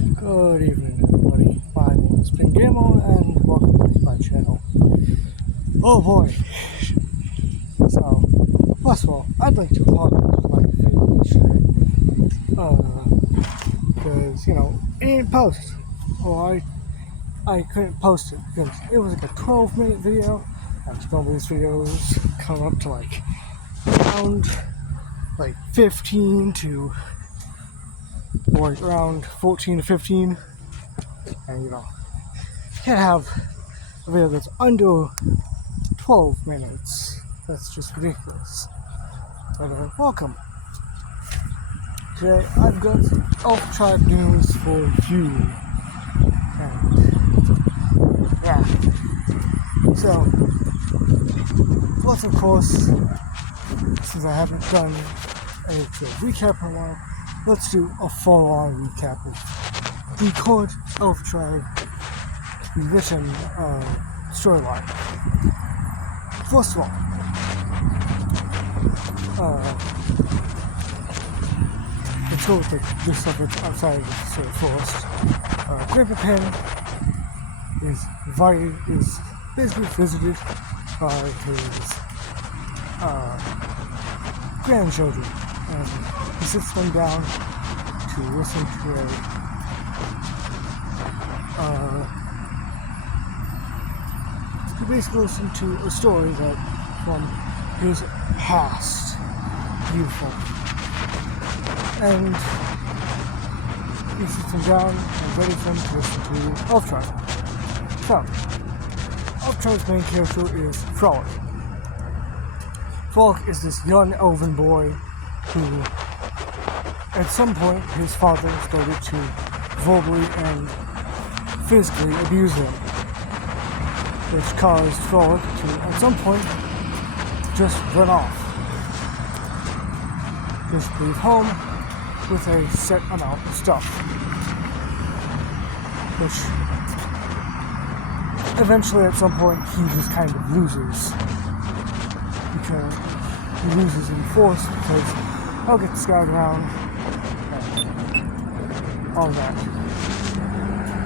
Good evening, everybody. My name is Pingamo, and welcome to my channel. Oh boy! So, first of all, I'd like to apologize for my video yesterday. Because, it didn't post. Or I couldn't post it because it was like a 12-minute video. And normally these videos come up to around 15 to or around 14 to 15, and can't have a video that's under 12 minutes. That's just ridiculous. But welcome. Today I've got Elf Tribe news for you. And yeah. So, of course, since I haven't done a recap in a while, let's do a full-on recap of the current Elf Tribe Rewritten storyline. First of all, let's go with the stuff that's outside of the story first. Grandpa Penn is basically visited by his grandchildren, and he sits them down to listen to a story that from his past. Beautiful. And he sits them down and ready for them to listen to Elf Tribe. So, Elf Tribe's main character is Frolic. Frolic is this young elven boy who, at some point, his father started to verbally and physically abuse him, which caused Frolic to, at some point, just run off. Just leave home with a set amount of stuff, which eventually, at some point, he just kind of loses. Because he loses in force because he'll get scouted around and all that.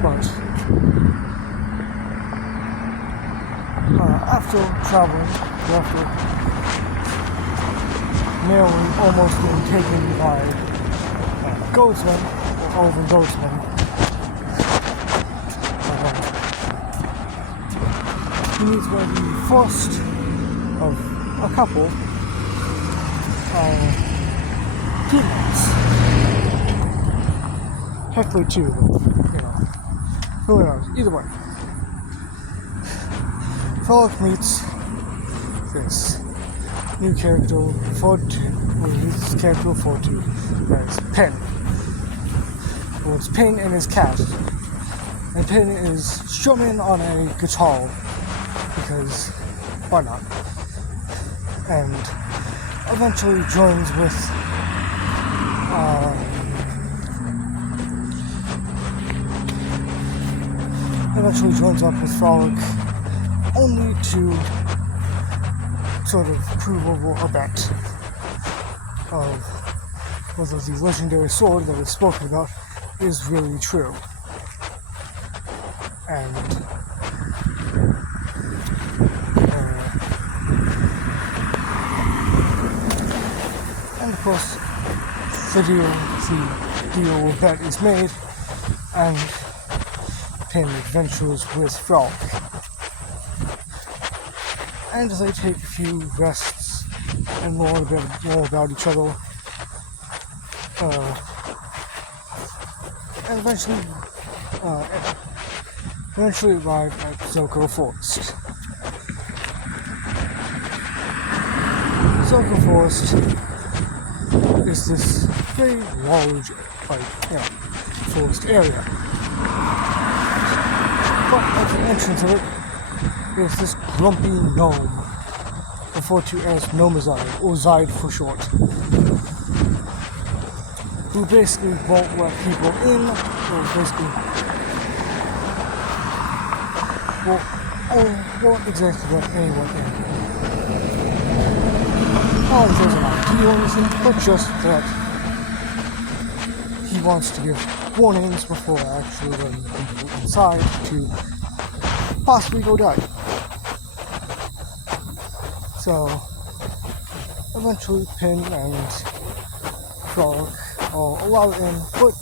But after traveling, after narrowly almost being taken by goatsmen, or elven goatsmen, he meets one of the first of a couple teammates. Hopefully two, who knows, either way. Frolic meets this new character, that is Penn. Well, it's Penn and his cat. And Penn is strumming on a guitar, because why not? And eventually joins up with Frolic, only to sort of prove over a bet of whether the legendary sword that is spoken about is really true. And of course, the deal with that is made, and Penn adventures with Frolic. And they take a few rests and learn a bit more about each other, and eventually arrive at Zoko Forest. Zoko Forest is this very large, forest area. But at the entrance of it is this grumpy gnome, referred to as Gnomazide, or Zide for short, who basically won't let people in, or basically won't exactly let anyone in. Not as there's an idea or anything, but just that he wants to give warnings before actually letting people inside to possibly go die. So eventually Pin and Frog are allowed in, but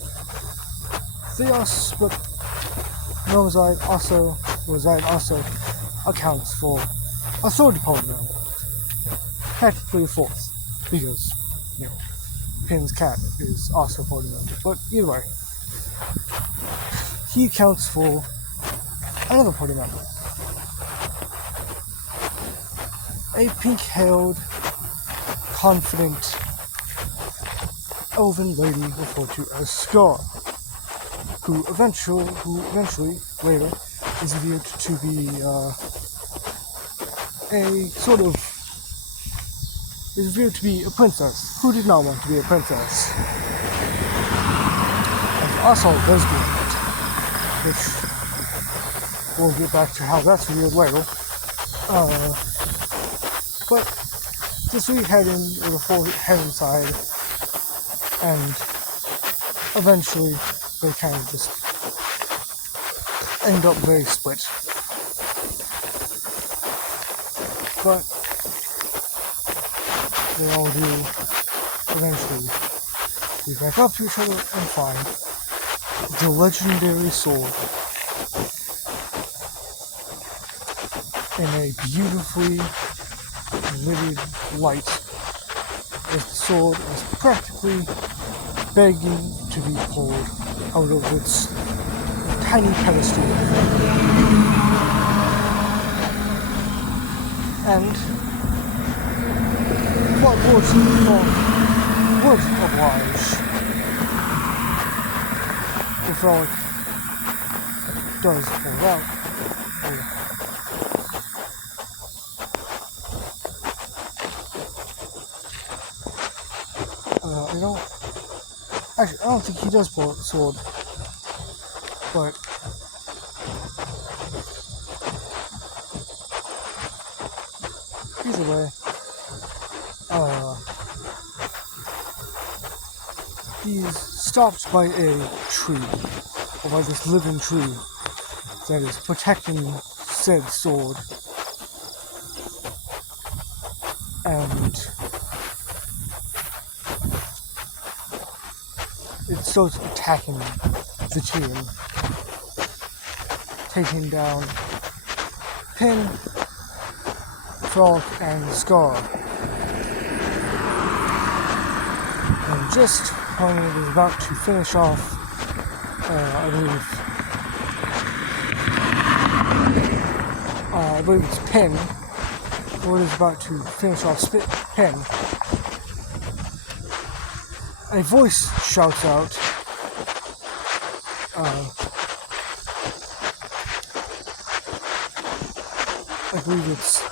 Roside also accounts for a third polygon. Technically a fourth, because, Pin's cat is also polygon. But either way, he accounts for another polygon. A pink-haired, confident, elven lady referred to as Scar, who eventually later is revealed to be a princess who did not want to be a princess, and also a lesbian, which we'll get back to how that's revealed later. But the three head inside, and eventually they kind of just end up very split. But they all do eventually be back up to each other and find the legendary sword in a beautifully lighted light, as the sword is practically begging to be pulled out of its tiny pedestal. And what would oblige if Frog does pull it out. I don't think he does pull out the sword, but either way, he's stopped by a tree, or by this living tree that is protecting said sword, and it starts attacking the team, taking down Pin, Frog, and Scar. And just when it is about to finish off, I believe it's Pin, or it is about to finish off Pin, a voice shouts out, I believe it's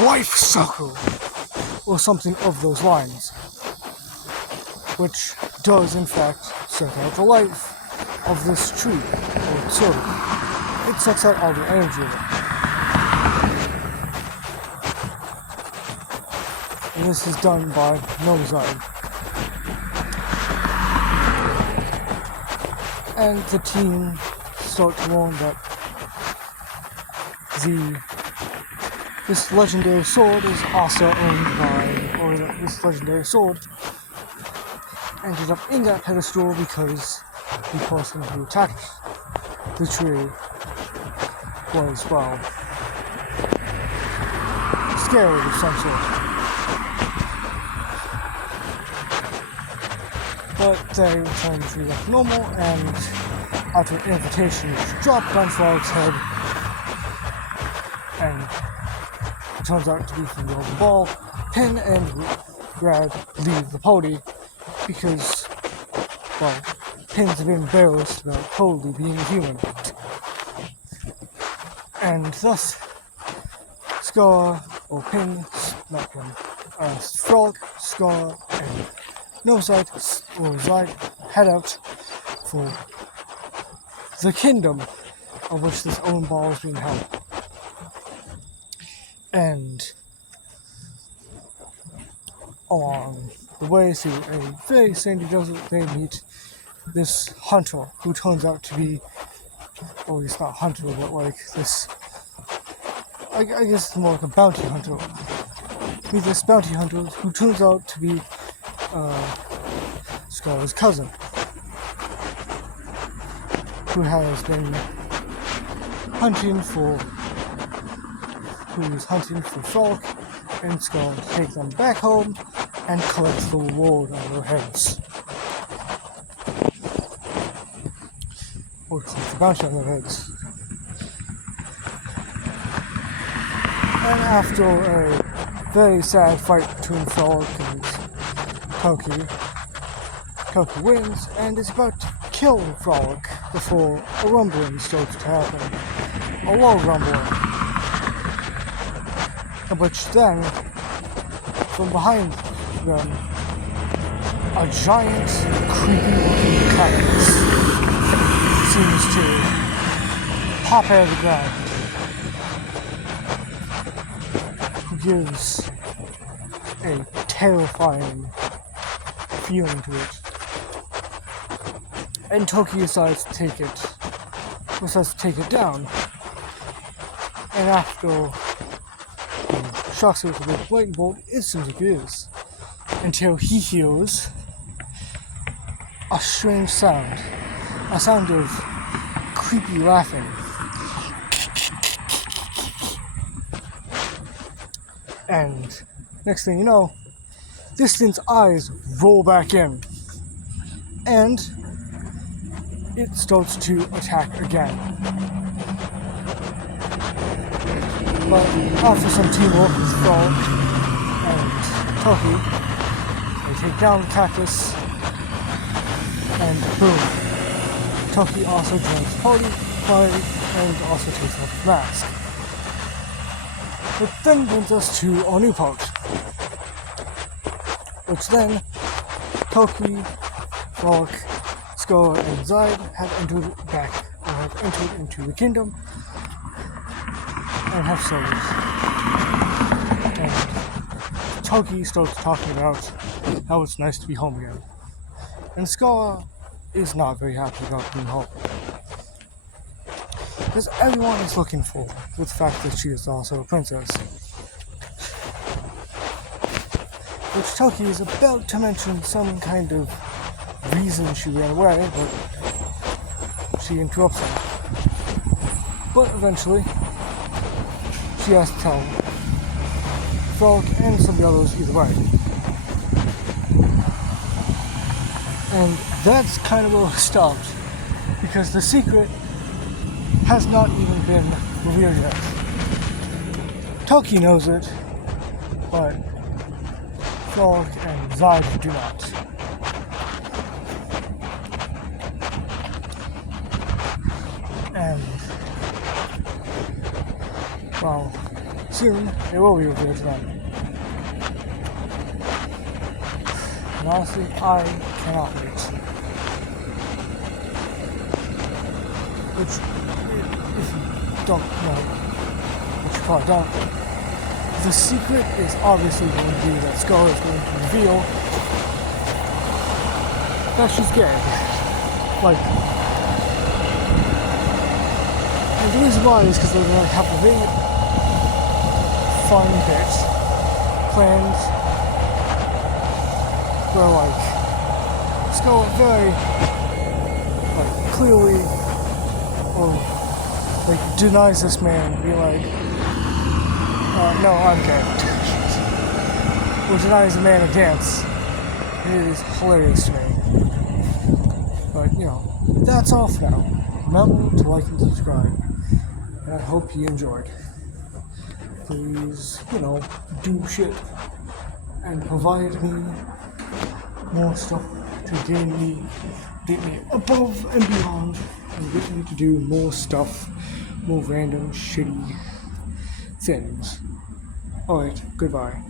life sucker, or something of those lines, which does in fact suck out the life of this tree, or sort of. It sucks out all the energy of it. And this is done by Noside. And the team start to learn that this legendary sword is also owned by, or that this legendary sword ended up in that pedestal because the person who attacked the tree was, well, scared of some sort. But they return to like normal, and after an invitation is dropped on Frog's head, and it turns out to be from the Golden Ball, Pin and Brad leave the party because, well, Pin's a bit embarrassed about totally being a human. And thus, Frog, Scar, and Noside head out for the kingdom of which this own ball is being held. And along the way through a very sandy desert, they meet this hunter who turns out to be, well, he's not a hunter, but like this, I guess it's more like a bounty hunter. Meet this bounty hunter who turns out to be Scar's cousin, who has been hunting for Frolic and Scar to take them back home and collect the reward on their heads. Or collect the bounty on their heads. And after a very sad fight between Frolic and Toki wins and is about to kill Frolic before a rumbling starts to happen. A low rumbling. Which then, from behind them, a giant, creepy-looking cactus seems to pop out of the ground, who gives a terrifying feeling to it. And Toki decides to take it down. And after shocks it with a big lightning bolt, instantly it is. Until he hears a strange sound. A sound of creepy laughing. And next thing you know, this thing's eyes roll back in. And it starts to attack again. But after some teamwork with Frog and Toki, they take down the cactus, and boom, Toki also joins the party and also takes off his mask. Which then brings us to our new part, which then Toki, Frog, Scar, and Zide have entered into the kingdom and have settled. And Toki starts talking about how it's nice to be home again. And Scar is not very happy about being home. Because everyone is looking for the fact that she is also a princess. Which Toki is about to mention some kind of reason she ran away, but she interrupts him. But eventually, she has to tell Frog and some of the others either way. And that's kind of where it stopped, because the secret has not even been revealed yet. Toki knows it, but Frog and Zide do not. And, well, soon it will be revealed to them. And honestly, I cannot wait. Which, if you don't know, which you probably don't, the secret is obviously going to be that Scar is going to reveal that she's gay. And the reason why is because they're going to have a really fun bit planned where, Scar very, clearly, or, denies this man and be like, no, I'm gay. Or denies a man a dance. It is hilarious to me. But, that's all for now. Remember to like and subscribe. And I hope you enjoyed. Please, do shit. And provide me more stuff to get me above and beyond. And get me to do more stuff. More random, shitty things. Alright, goodbye.